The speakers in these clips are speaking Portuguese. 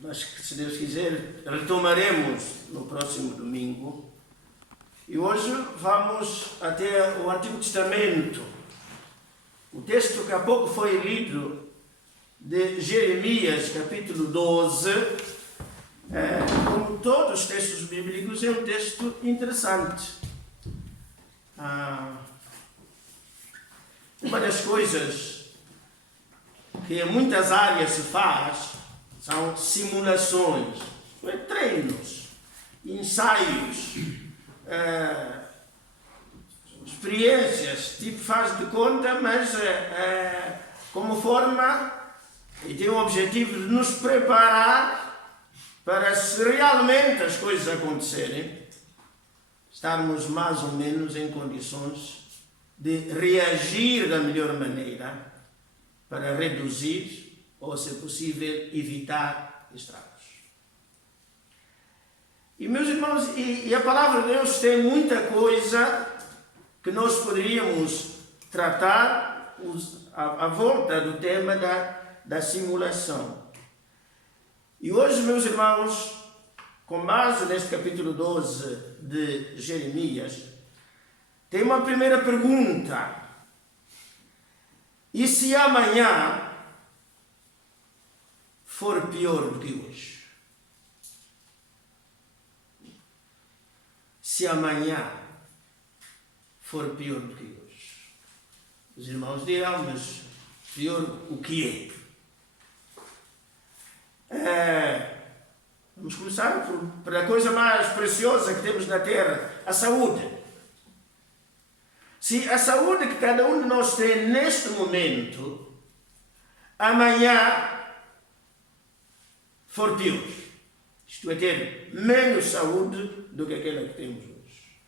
Mas que, se Deus quiser, retomaremos no próximo domingo. E hoje vamos até o Antigo Testamento. O texto que há pouco foi lido de Jeremias, capítulo 12, como todos os textos bíblicos, é um texto interessante. Uma das coisas que em muitas áreas se faz são simulações, treinos, ensaios, experiências, tipo faz de conta, mas como forma e tem o objetivo de nos preparar para, se realmente as coisas acontecerem, estarmos mais ou menos em condições de reagir da melhor maneira para reduzir ou, se possível, evitar estragos. E, meus irmãos, e a palavra de Deus tem muita coisa que nós poderíamos tratar à volta do tema da simulação. E hoje, meus irmãos, com base neste capítulo 12 de Jeremias, tem uma primeira pergunta. E se amanhã for pior do que hoje? Se amanhã for pior do que hoje? Os irmãos dirão, mas pior o que é? Vamos começar por a coisa mais preciosa que temos na Terra, a saúde. Se a saúde que cada um de nós tem neste momento, amanhã for pior, isto é, ter menos saúde do que aquela que temos hoje.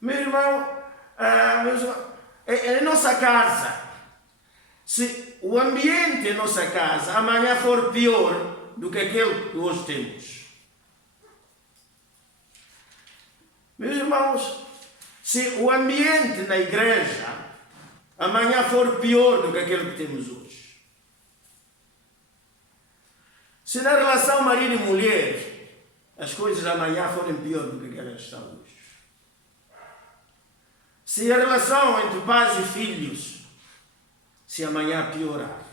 Meu irmão, em nossa casa, se o ambiente em nossa casa amanhã for pior do que aquele que hoje temos, meus irmãos, se o ambiente na igreja amanhã for pior do que aquele que temos hoje, se na relação marido e mulher as coisas amanhã forem pior do que elas estão hoje, se a relação entre pais e filhos se amanhã piorar,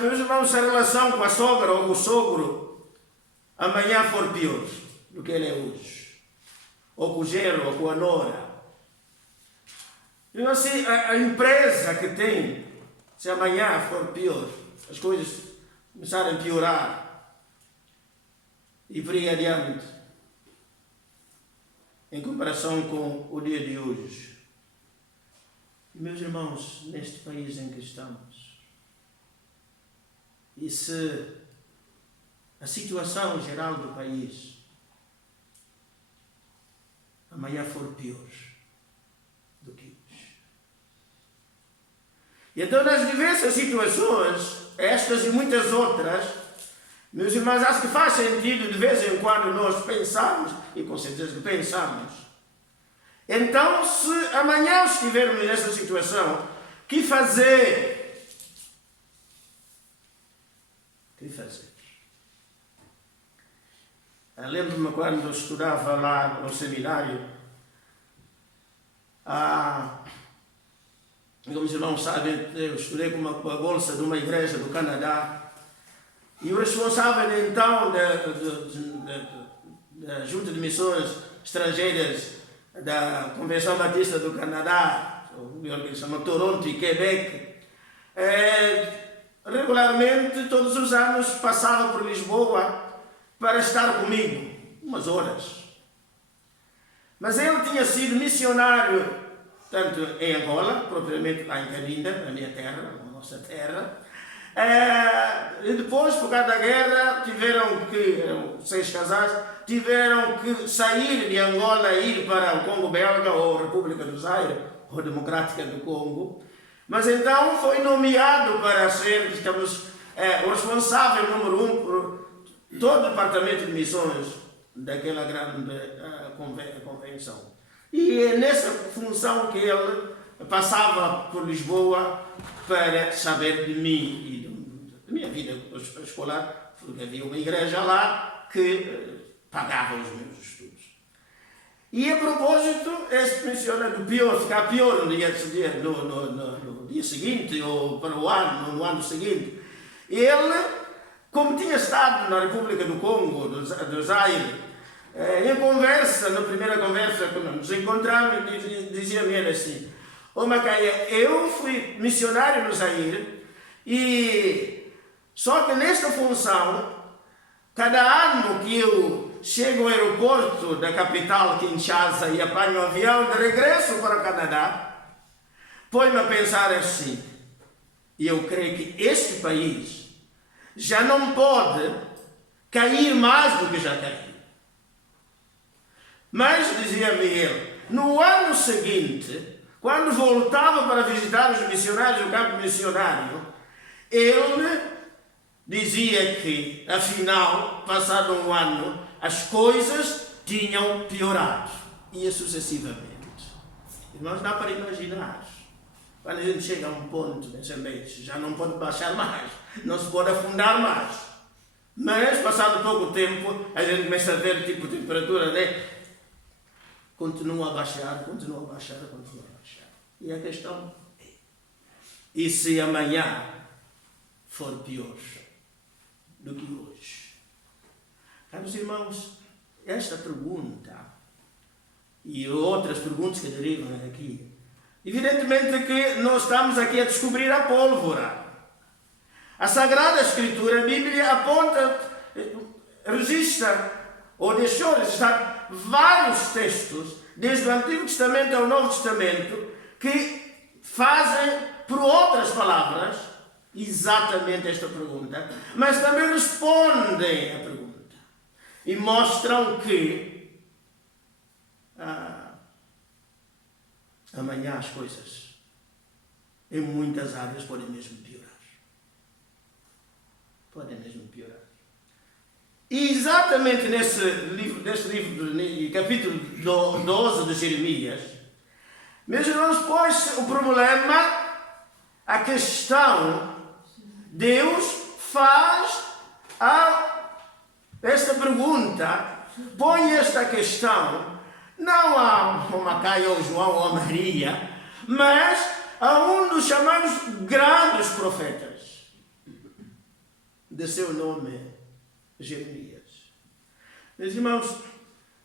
meus irmãos, se a relação com a sogra ou com o sogro amanhã for pior do que ela é hoje, ou com o genro ou com a nora, então, se a empresa que tem, se amanhã for pior, as coisas começarem a piorar e por aí adiante, em comparação com o dia de hoje. E, meus irmãos, neste país em que estamos, e se a situação geral do país amanhã for pior do que hoje? E então, nas diversas situações, estas e muitas outras, meus irmãos, acho que faz sentido de vez em quando nós pensarmos, e com certeza que pensamos, então, se amanhã estivermos nessa situação, que fazer? Que fazer? Lembro-me quando eu estudava lá no seminário, como os irmãos sabem, eu estudei com a bolsa de uma igreja do Canadá, e o responsável então da Junta de Missões Estrangeiras da Convenção Batista do Canadá, que se chama Toronto e Quebec, regularmente, todos os anos, passava por Lisboa para estar comigo, umas horas. Mas ele tinha sido missionário tanto em Angola, propriamente lá em Cabinda, na minha terra, na nossa terra, e depois, por causa da guerra, eram 6 casais, tiveram que sair de Angola e ir para o Congo Belga, ou República do Zaire, ou Democrática do Congo. Mas então foi nomeado para ser, digamos, o responsável número 1 por todo o departamento de missões daquela grande convenção. E é nessa função que ele passava por Lisboa para saber de mim e da minha vida escolar, porque havia uma igreja lá que pagava os meus estudos. E a propósito, este missionário ficar pior no dia seguinte, ou para o ano, no ano seguinte, ele, como tinha estado na República do Congo, do Zaire, em conversa, na primeira conversa quando nos encontramos, dizia-me assim: "Ô Macaia, eu fui missionário no Zaire, e só que nesta função, cada ano que eu chego ao aeroporto da capital, Kinshasa, e apanho um avião de regresso para o Canadá, põe-me a pensar assim, e eu creio que este país já não pode cair mais do que já caiu." Mas, dizia-me ele, no ano seguinte, quando voltava para visitar os missionários do campo missionário, ele dizia que, afinal, passado um ano, as coisas tinham piorado. E sucessivamente. Irmãos, dá para imaginar. Quando a gente chega a um ponto, já não pode baixar mais, não se pode afundar mais. Mas, passado pouco tempo, a gente começa a ver tipo de temperatura, né? Continua a baixar, continua a baixar, continua a baixar. E a questão é: e se amanhã for pior do que hoje? Caros irmãos, esta pergunta e outras perguntas que derivam aqui, evidentemente que nós estamos aqui a descobrir a pólvora. A Sagrada Escritura, a Bíblia, aponta, registra ou deixou registrar vários textos, desde o Antigo Testamento ao Novo Testamento, que fazem, por outras palavras, exatamente esta pergunta, mas também respondem à pergunta e mostram que amanhã as coisas em muitas áreas podem mesmo piorar. Podem mesmo piorar. E exatamente nesse livro, capítulo 12 de Jeremias, meus irmãos, pôs o problema, a questão. Deus faz esta pergunta, põe esta questão, não a Macaia, ou João, ou a Maria, mas a um dos chamados grandes profetas, de seu nome Jeremias. Meus irmãos,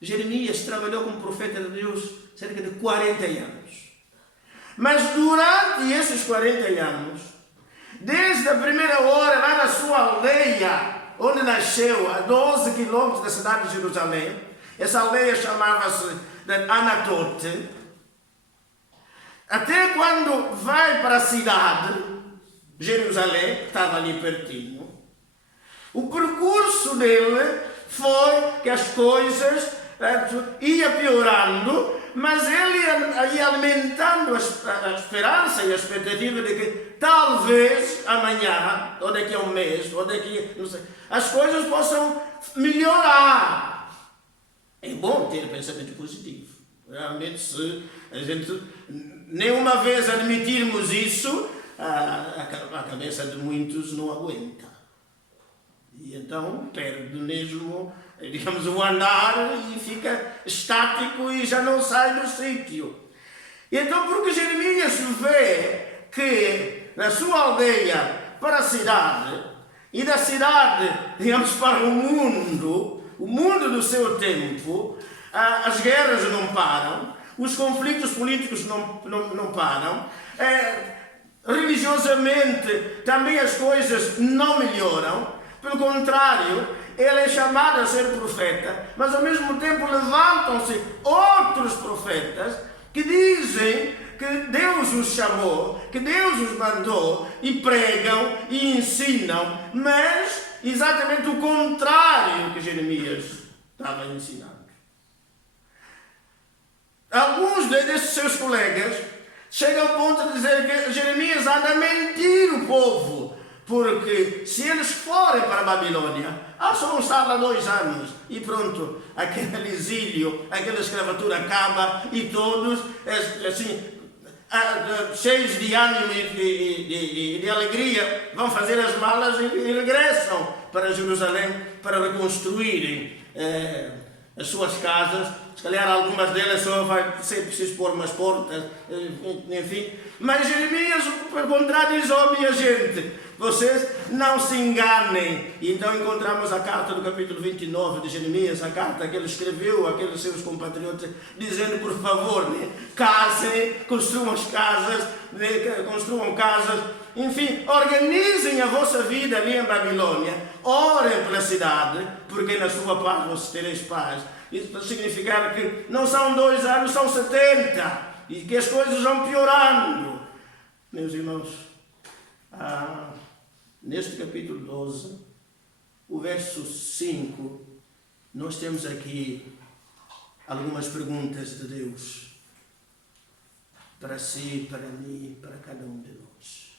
Jeremias trabalhou como profeta de Deus cerca de 40 anos. Mas durante esses 40 anos, desde a primeira hora, lá na sua aldeia, onde nasceu, a 12 quilômetros da cidade de Jerusalém, essa aldeia chamava-se Anatote, até quando vai para a cidade, Jerusalém, que estava ali pertinho, o percurso dele foi que as coisas iam piorando, mas ele ia alimentando a esperança e a expectativa de que talvez amanhã, ou daqui a um mês, ou daqui, não sei, as coisas possam melhorar. É bom ter pensamento positivo. Realmente, se a gente nenhuma vez admitirmos isso, a cabeça de muitos não aguenta. E então perde mesmo, digamos, o andar e fica estático e já não sai do sítio. Então, porque Jeremias vê que na sua aldeia para a cidade, e da cidade, digamos, para o mundo do seu tempo, as guerras não param, os conflitos políticos não param, religiosamente também as coisas não melhoram. Pelo contrário, ele é chamado a ser profeta, mas ao mesmo tempo levantam-se outros profetas que dizem que Deus os chamou, que Deus os mandou e pregam e ensinam, mas exatamente o contrário que Jeremias estava ensinando. Alguns desses seus colegas chegam ao ponto de dizer que Jeremias anda a mentir o povo, porque se eles forem para a Babilônia, só vão estar lá 2 anos e pronto, aquele exílio, aquela escravatura acaba e todos, assim, cheios de ânimo e de alegria, vão fazer as malas e regressam para Jerusalém para reconstruírem as suas casas. Se calhar algumas delas só vai ser preciso pôr umas portas, enfim. Mas Jeremias, pelo contrário, diz: ó, minha gente, vocês não se enganem. E então encontramos a carta do capítulo 29 de Jeremias, a carta que ele escreveu àqueles seus compatriotas, dizendo: por favor, casem, construam casas, enfim, organizem a vossa vida ali em Babilônia, orem pela cidade, porque na sua paz vocês tereis paz. Isso pode significar que não são 2 anos, são 70, e que as coisas vão piorando. Meus irmãos, neste capítulo 12, o verso 5, nós temos aqui algumas perguntas de Deus para si, para mim, para cada um de nós.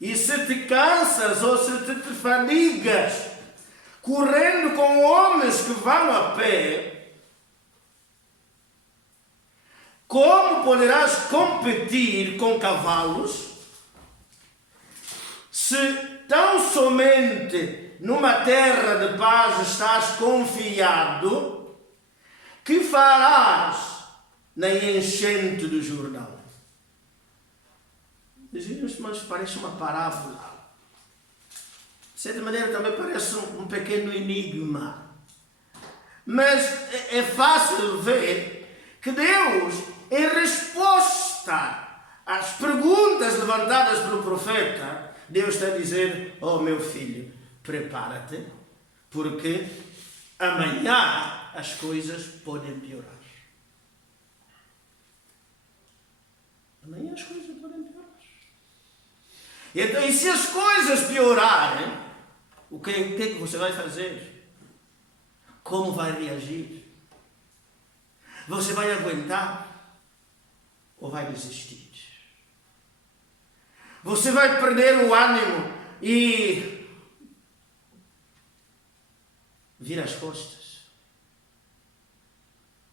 E se te cansas ou se te fadigas correndo com homens que vão a pé, como poderás competir com cavalos? Se tão somente numa terra de paz estás confiado, que farás na enchente do Jordão? Mas parece uma parábola. De certa maneira também parece um pequeno enigma. Mas é fácil ver que Deus, em resposta às perguntas levantadas pelo profeta, Deus está a dizer: ó meu filho, prepara-te, porque amanhã as coisas podem piorar. Amanhã as coisas podem piorar. Então, e se as coisas piorarem, o que é que você vai fazer? Como vai reagir? Você vai aguentar ou vai desistir? Você vai perder o ânimo e virar as costas?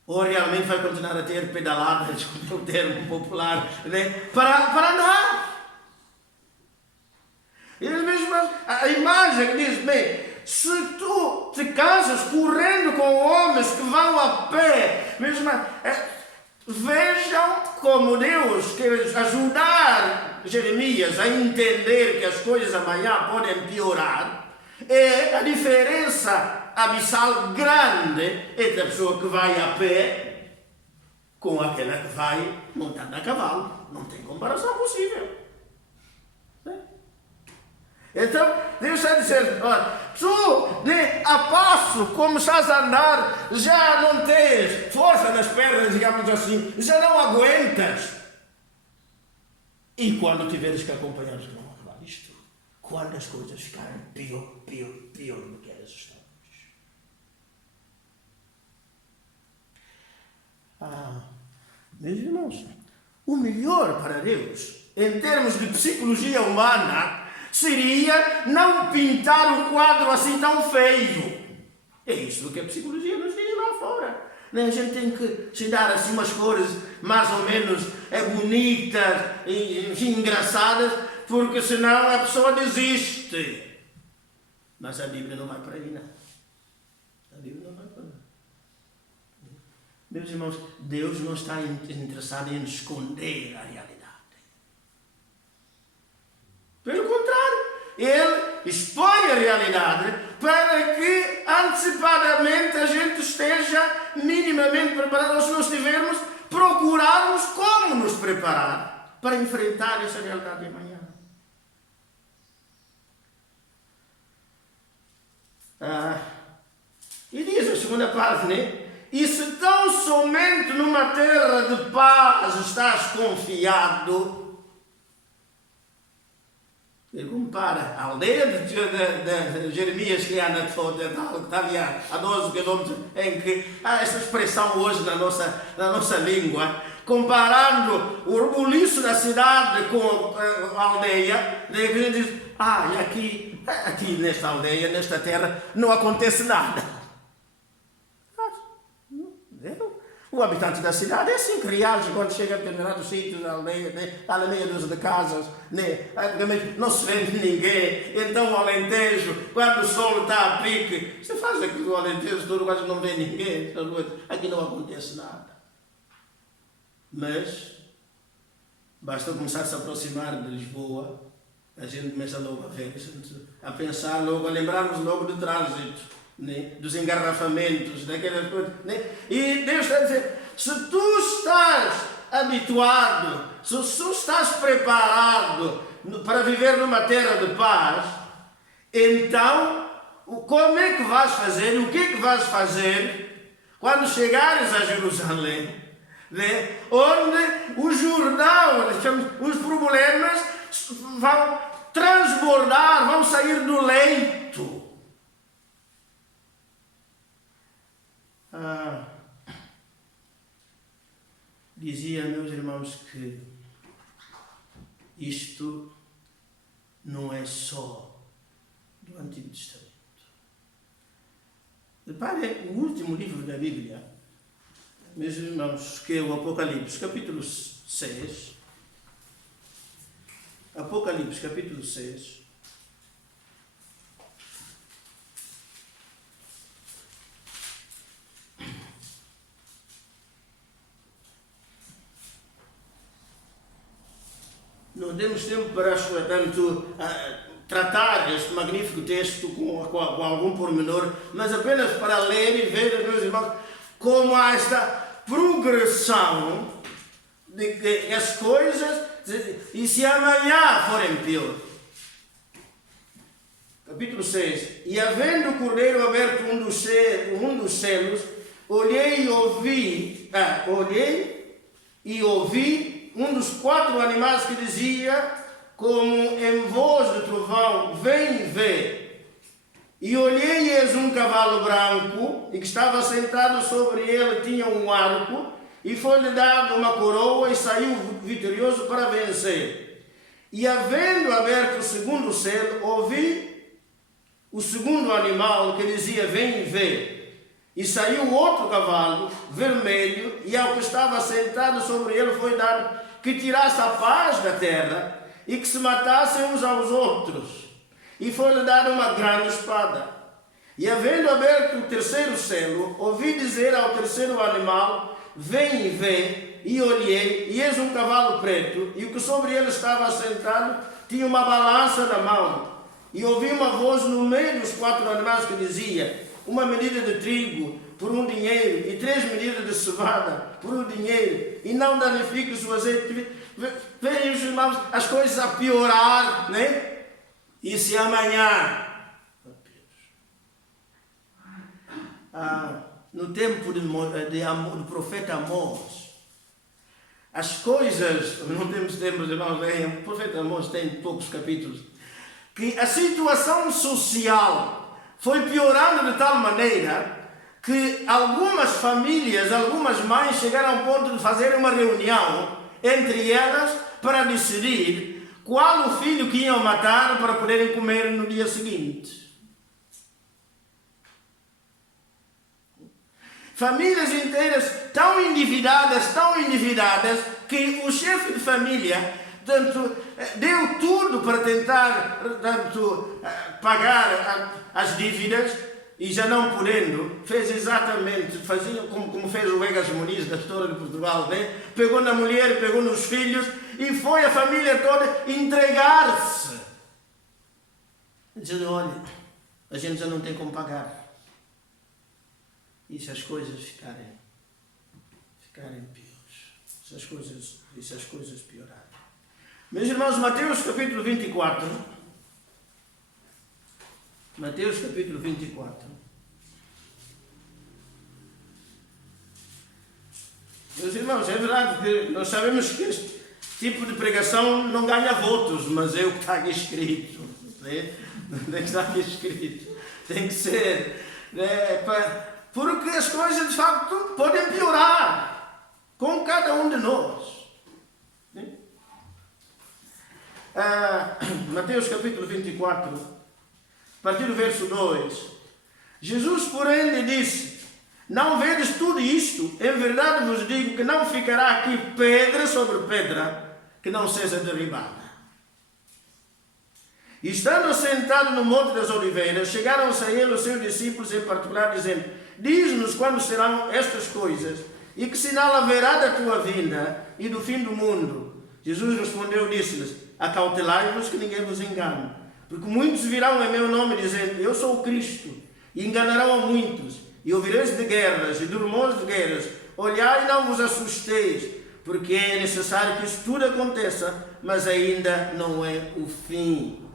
Ou realmente vai continuar a ter pedaladas, como é o termo popular, né? para andar? A imagem diz: bem, se tu te casas correndo com homens que vão a pé, vejam como Deus quer ajudar Jeremias a entender que as coisas amanhã podem piorar. É a diferença abissal grande entre a pessoa que vai a pé com aquela que vai montada a cavalo. Não tem comparação possível. Então, Deus está dizendo: olha, tu, a passo, como estás a andar, já não tens força nas pernas, digamos assim, já não aguentas. E quando tiveres que acompanhar, não acabar isto, quando as coisas ficarem pior do que elas estão hoje. Meus irmãos, o melhor para Deus, em termos de psicologia humana, seria não pintar o quadro assim tão feio. É isso que a psicologia nos diz lá fora. A gente tem que se dar assim umas cores mais ou menos bonitas e engraçadas, porque senão a pessoa desiste. Mas a Bíblia não vai para aí, não. A Bíblia não vai para aí. Meus irmãos, Deus não está interessado em esconder a realidade. Pelo contrário, Ele expõe a realidade para que antecipadamente a gente esteja minimamente preparado, ou se não estivermos, procurarmos como nos preparar para enfrentar essa realidade de amanhã. E diz a segunda parte, né? E se tão somente numa terra de paz estás confiado. Ele compara a aldeia de Jeremias, que anda está ali a 12 quilômetros, em que há essa expressão hoje na nossa língua, comparando o rebuliço da cidade com a aldeia, que a gente diz: e aqui nesta aldeia, nesta terra, não acontece nada. O habitante da cidade é assim que reage quando chega a determinados sítios, na aldeia, né? Há meia dúzia de casas, né? Não se vê ninguém. Então o Alentejo, quando o sol está a pique, você faz aquilo do Alentejo, todo quase não vê ninguém. Aqui não acontece nada. Mas basta começar a se aproximar de Lisboa, a gente começa logo a ver, a pensar logo, a lembrar-nos logo do trânsito, né? Dos engarrafamentos, daquelas coisas. Né? E Deus está a dizer, se tu estás habituado, se tu estás preparado para viver numa terra de paz, então, como é que vais fazer, o que é que vais fazer quando chegares a Jerusalém? Né? Onde o Jordão, os problemas vão transbordar, vão sair do leito. Dizia, meus irmãos, que isto não é só do Antigo Testamento. Reparem, o último livro da Bíblia, meus irmãos, que é o Apocalipse, capítulo 6. Apocalipse, capítulo 6. Não temos tempo para, portanto, tratar este magnífico texto com algum pormenor, mas apenas para ler e ver, meus irmãos, como há esta progressão de que as coisas, e se amanhã forem pior. Capítulo 6. E havendo o cordeiro aberto um dos selos, olhei e ouvi um dos 4 animais que dizia, como em voz de trovão, vem e vê. E olhei, eis um cavalo branco, e que estava sentado sobre ele tinha um arco, e foi-lhe dado uma coroa, e saiu vitorioso para vencer. E havendo aberto o segundo selo, ouvi o segundo animal que dizia, vem e vê. E saiu outro cavalo, vermelho, e ao que estava sentado sobre ele foi dado que tirasse a paz da terra, e que se matassem uns aos outros. E foi-lhe dada uma grande espada. E havendo aberto o terceiro selo, ouvi dizer ao terceiro animal, vem e vê, e olhei, e eis um cavalo preto, e o que sobre ele estava assentado tinha uma balança na mão. E ouvi uma voz no meio dos 4 animais que dizia, uma medida de trigo por um dinheiro, e 3 medidas de cevada por um dinheiro, e não danifiques o azeite. Veem os irmãos as coisas a piorar, né? E se amanhã, no tempo do profeta Amós, as coisas, não temos tempo, irmãos, o profeta Amós tem poucos capítulos, que a situação social foi piorando de tal maneira que algumas famílias, algumas mães chegaram ao ponto de fazer uma reunião entre elas para decidir qual o filho que iam matar para poderem comer no dia seguinte. Famílias inteiras tão endividadas, que o chefe de família deu tudo para tentar pagar as dívidas, e já não podendo, fez exatamente, fazia como fez o Egas Muniz da história de Portugal, né? Pegou na mulher, pegou nos filhos, e foi a família toda entregar-se. Dizendo, olha, a gente já não tem como pagar. E se as coisas ficarem piores, se as coisas piorarem. Meus irmãos, Mateus capítulo 24, Mateus capítulo 24. Meus irmãos, é verdade que nós sabemos que este tipo de pregação não ganha votos, mas é o que está aqui escrito. Né? Tem que estar aqui escrito. Tem que ser. Né? Porque as coisas, de facto, podem piorar com cada um de nós. Né? Mateus capítulo 24, a partir do verso 2. Jesus, porém, lhe disse, Não vedes tudo isto? Em verdade vos digo que não ficará aqui pedra sobre pedra que não seja derribada. E estando sentado no Monte das Oliveiras, chegaram-se a ele os seus discípulos em particular, dizendo: diz-nos quando serão estas coisas, e que sinal haverá da tua vinda e do fim do mundo. Jesus respondeu e disse-lhes: acautelai-vos que ninguém vos engane, porque muitos virão em meu nome dizendo: eu sou o Cristo, e enganarão a muitos. E ouvireis de guerras e de rumores de guerras. Olhai e não vos assusteis, porque é necessário que isto tudo aconteça, mas ainda não é o fim.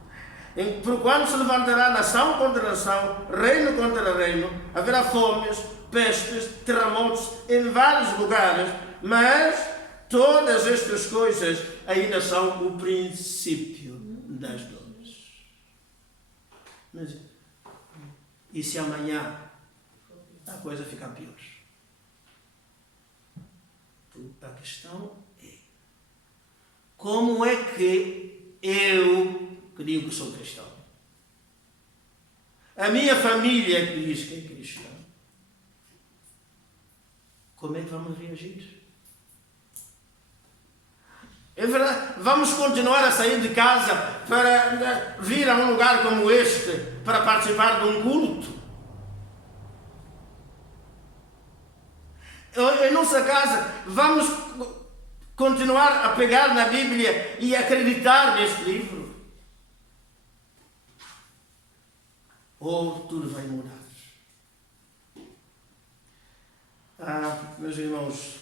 Porquanto se levantará nação contra nação, reino contra reino, haverá fomes, pestes, terremotos em vários lugares, mas todas estas coisas ainda são o princípio das dores. Mas, e se amanhã a coisa ficar pior? A questão é: como é que eu, que digo que sou cristão, a minha família que diz que é cristã, como é que vamos reagir? É verdade, vamos continuar a sair de casa para vir a um lugar como este para participar de um culto? Em nossa casa, vamos continuar a pegar na Bíblia e acreditar neste livro? Ou tudo vai mudar? Meus irmãos,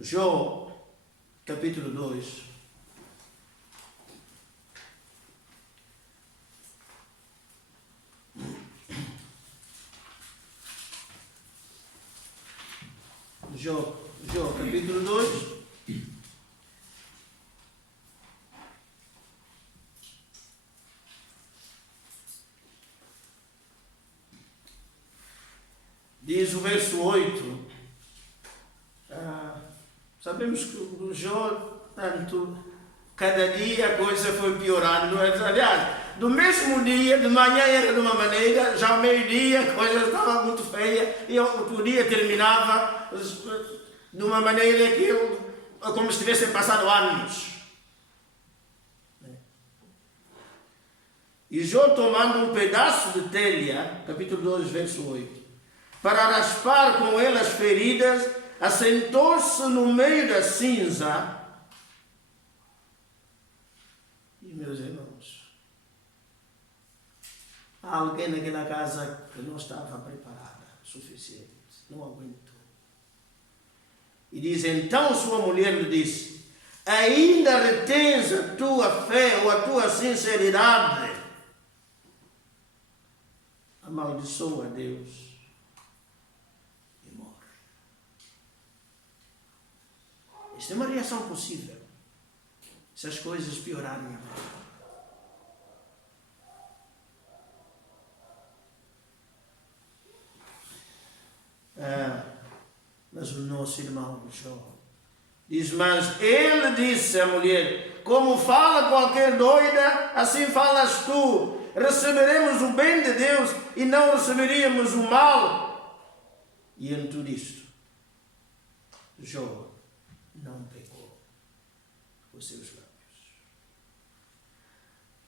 Jó, capítulo 2. Jó, capítulo 2. Diz o verso 8. Sabemos que o Jó, tanto, cada dia a coisa foi piorando. Aliás, do mesmo dia, de manhã era de uma maneira, já ao meio-dia a coisa estava muito feia e o dia terminava de uma maneira que como se tivessem passado anos. E Jó, tomando um pedaço de telha, capítulo 2, verso 8, para raspar com ele as feridas, assentou-se no meio da cinza. E, meus irmãos, há alguém naquela casa que não estava preparada o suficiente, não aguentou. E diz: então sua mulher lhe disse: ainda retens a tua fé ou a tua sinceridade? Amaldiçoa a Deus e morre. Esta é uma reação possível se as coisas piorarem a vida. Mas o nosso irmão Jó diz: mas ele disse à mulher: como fala qualquer doida, assim falas tu. Receberemos o bem de Deus e não receberíamos o mal. E em tudo isto, Jó não pecou com os seus lábios.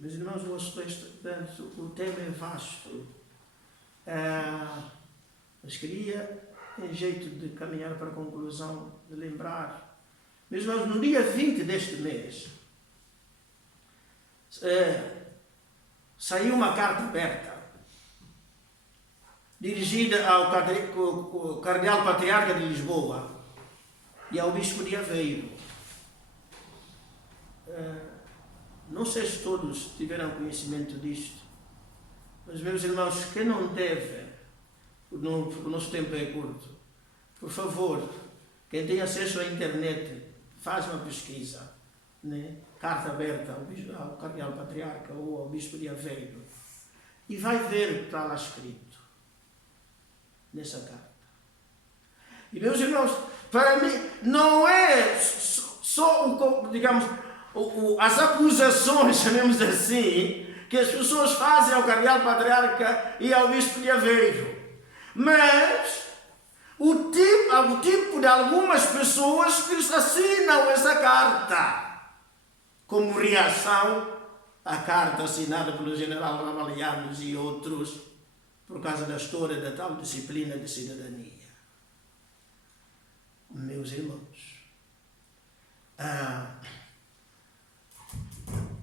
Meus irmãos, o tema é vasto, mas queria, em jeito de caminhar para a conclusão, de lembrar. Meus irmãos, no dia 20 deste mês, saiu uma carta aberta, dirigida ao Cardeal Patriarca de Lisboa e ao Bispo de Aveiro. Não sei se todos tiveram conhecimento disto, mas, meus irmãos, quem não teve, o nosso tempo é curto, por favor, quem tem acesso à internet, faz uma pesquisa, né? Carta aberta ao Cardeal Patriarca ou ao Bispo de Aveiro, e vai ver o que está lá escrito nessa carta. E, meus irmãos, para mim não é só, digamos, as acusações, chamemos assim, que as pessoas fazem ao Cardeal Patriarca e ao Bispo de Aveiro, mas o tipo de algumas pessoas que assinam essa carta como reação à carta assinada pelo general Ramalhianos e outros por causa da história da tal disciplina de cidadania. Meus irmãos,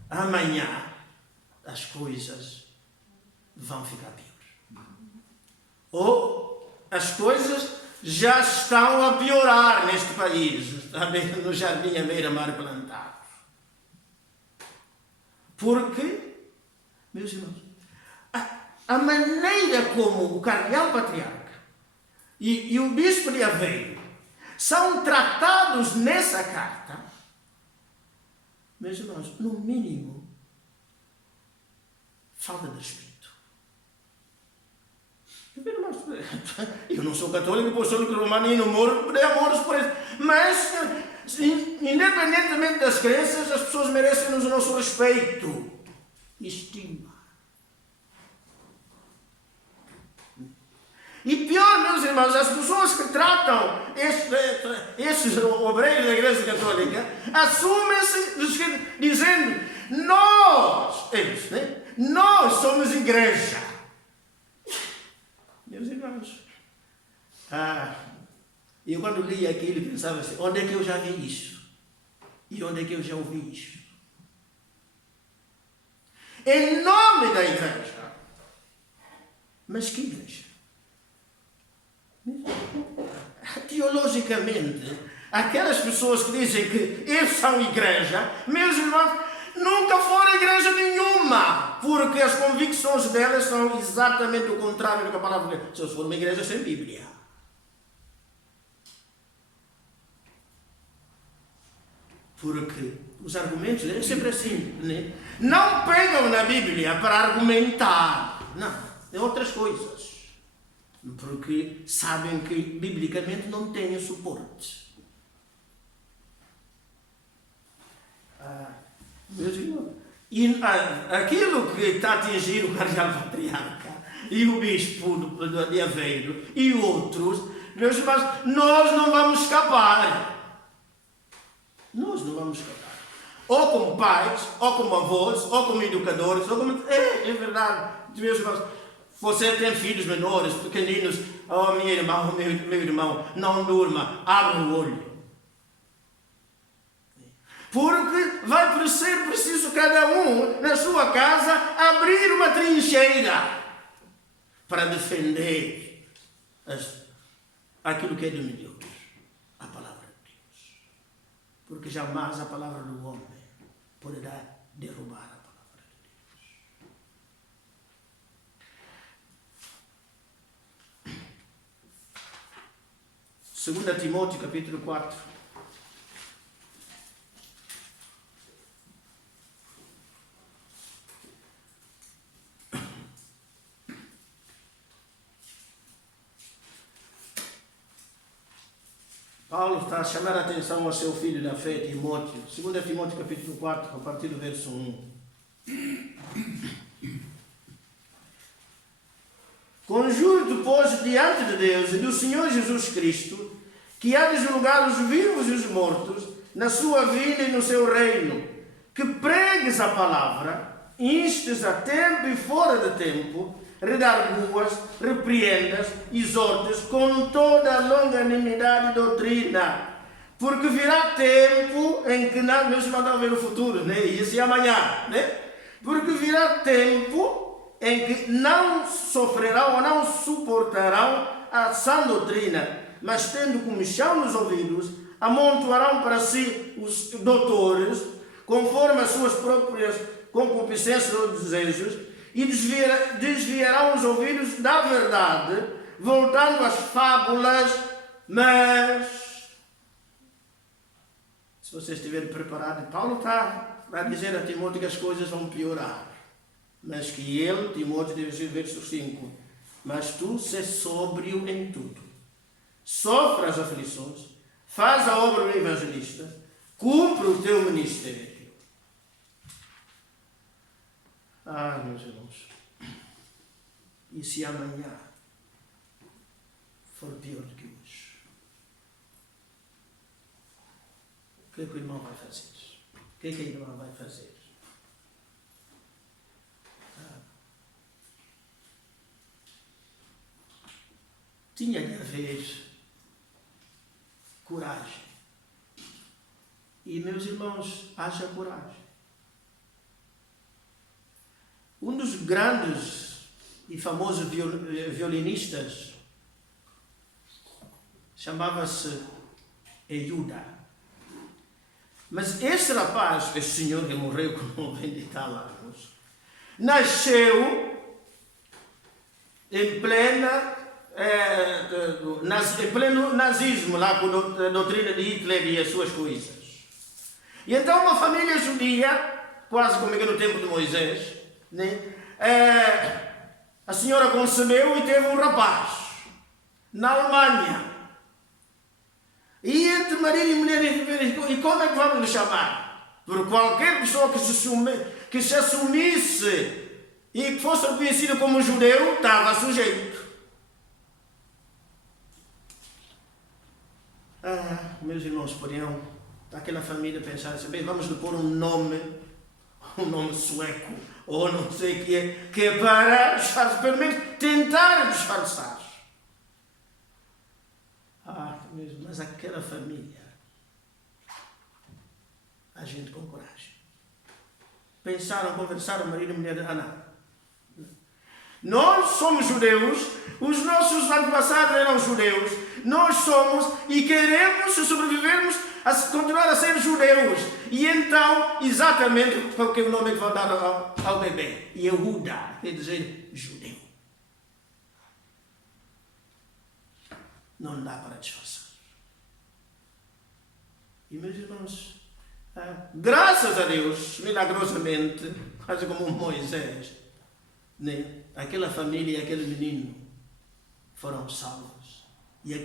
amanhã as coisas vão ficar piores. Ou as coisas já estão a piorar neste país, também no Jardim à beira-mar plantado. Porque, meus irmãos, a maneira como o cardeal patriarca e o bispo de Aveiro são tratados nessa carta, meus irmãos, no mínimo, falta de respeito. Eu não sou católico, apostólico romano e não moro de amores por isso. Mas, independentemente das crenças, as pessoas merecem o nosso respeito e estima. E pior, meus irmãos, as pessoas que tratam estes obreiros da Igreja Católica assumem-se dizendo nós somos igreja. Meus irmãos, eu quando li aquilo pensava assim, onde é que eu já vi isso? E onde é que eu já ouvi isso? Em nome da igreja. Mas que igreja? Teologicamente, aquelas pessoas que dizem que eles são igreja, meus irmãos, nunca foram igreja nenhuma, porque as convicções delas são exatamente o contrário do que a palavra de Deus. Se eles forem uma igreja sem Bíblia. Porque os argumentos é sempre assim, né? Não pegam na Bíblia para argumentar, não, é outras coisas. Porque sabem que biblicamente não têm suporte. Meus irmãos, e aquilo que está a atingir o cardeal patriarca e o bispo de Aveiro e outros, meus irmãos, nós não vamos escapar. Nós não vamos escapar. Ou como pais, ou como avós, ou como educadores, ou como... É verdade, meus irmãos. Você tem filhos menores, pequeninos, minha irmã, meu irmão, não durma, abre o olho. Porque vai ser preciso cada um, na sua casa, abrir uma trincheira para defender aquilo que é de Deus, a palavra de Deus. Porque jamais a palavra do homem poderá derrubar a palavra. 2 Timóteo, capítulo 4. Paulo está a chamar a atenção ao seu filho da fé, Timóteo. 2 Timóteo, capítulo 4, a partir do verso 1. Conjuro-te, pois, diante de Deus e do Senhor Jesus Cristo, que há de julgar os vivos e os mortos na sua vida e no seu reino, que pregues a palavra, instes a tempo e fora de tempo, redarguas, repreendas, exortes com toda a longanimidade e doutrina, porque virá tempo em que não, meus irmãos, estão a ver o futuro, né? Isso é amanhã, né? Porque virá tempo em que não sofrerão ou não suportarão a sã doutrina, mas tendo comichão nos ouvidos, amontoarão para si os doutores, conforme as suas próprias concupiscências ou desejos, e desviarão os ouvidos da verdade, voltando às fábulas. Mas, se você estiver preparado, Paulo está a dizer a Timóteo que as coisas vão piorar, mas que ele, Timóteo, deve ser verso 5, mas tu sês sóbrio em tudo, sofre as aflições, faz a obra do evangelista, cumpre o teu ministério. Meus irmãos, e se amanhã for pior do que hoje, o que é que o irmão vai fazer? O que é que a irmã vai fazer? Tinha que haver coragem. E, meus irmãos, haja coragem. Um dos grandes e famosos violinistas chamava-se Euda. Mas esse rapaz, esse senhor que morreu com 90 e tal anos, nasceu em pleno nazismo, lá com a doutrina de Hitler e as suas coisas. E então uma família judia, quase como no tempo de Moisés, né? A senhora concebeu e teve um rapaz na Alemanha. E entre marido e mulher, e como é que vamos lhe chamar? Por qualquer pessoa que se assumisse e que fosse reconhecido como judeu, estava sujeito. Meus irmãos podiam, aquela família, pensar assim, bem, vamos lhe pôr um nome sueco, ou não sei o que é para disfarçar, pelo menos tentar disfarçar. Mas aquela família, a gente com coragem. Pensaram, conversaram, marido e mulher, não. Nós somos judeus, os nossos antepassados eram judeus, nós somos e queremos, se sobrevivermos, continuar a ser judeus. E então, exatamente, porque o nome que vão dar ao bebê, Yehuda, quer dizer judeu. Não dá para disfarçar. E, meus irmãos, graças a Deus, milagrosamente, quase como Moisés, né? Aquela família e aquele menino foram salvos.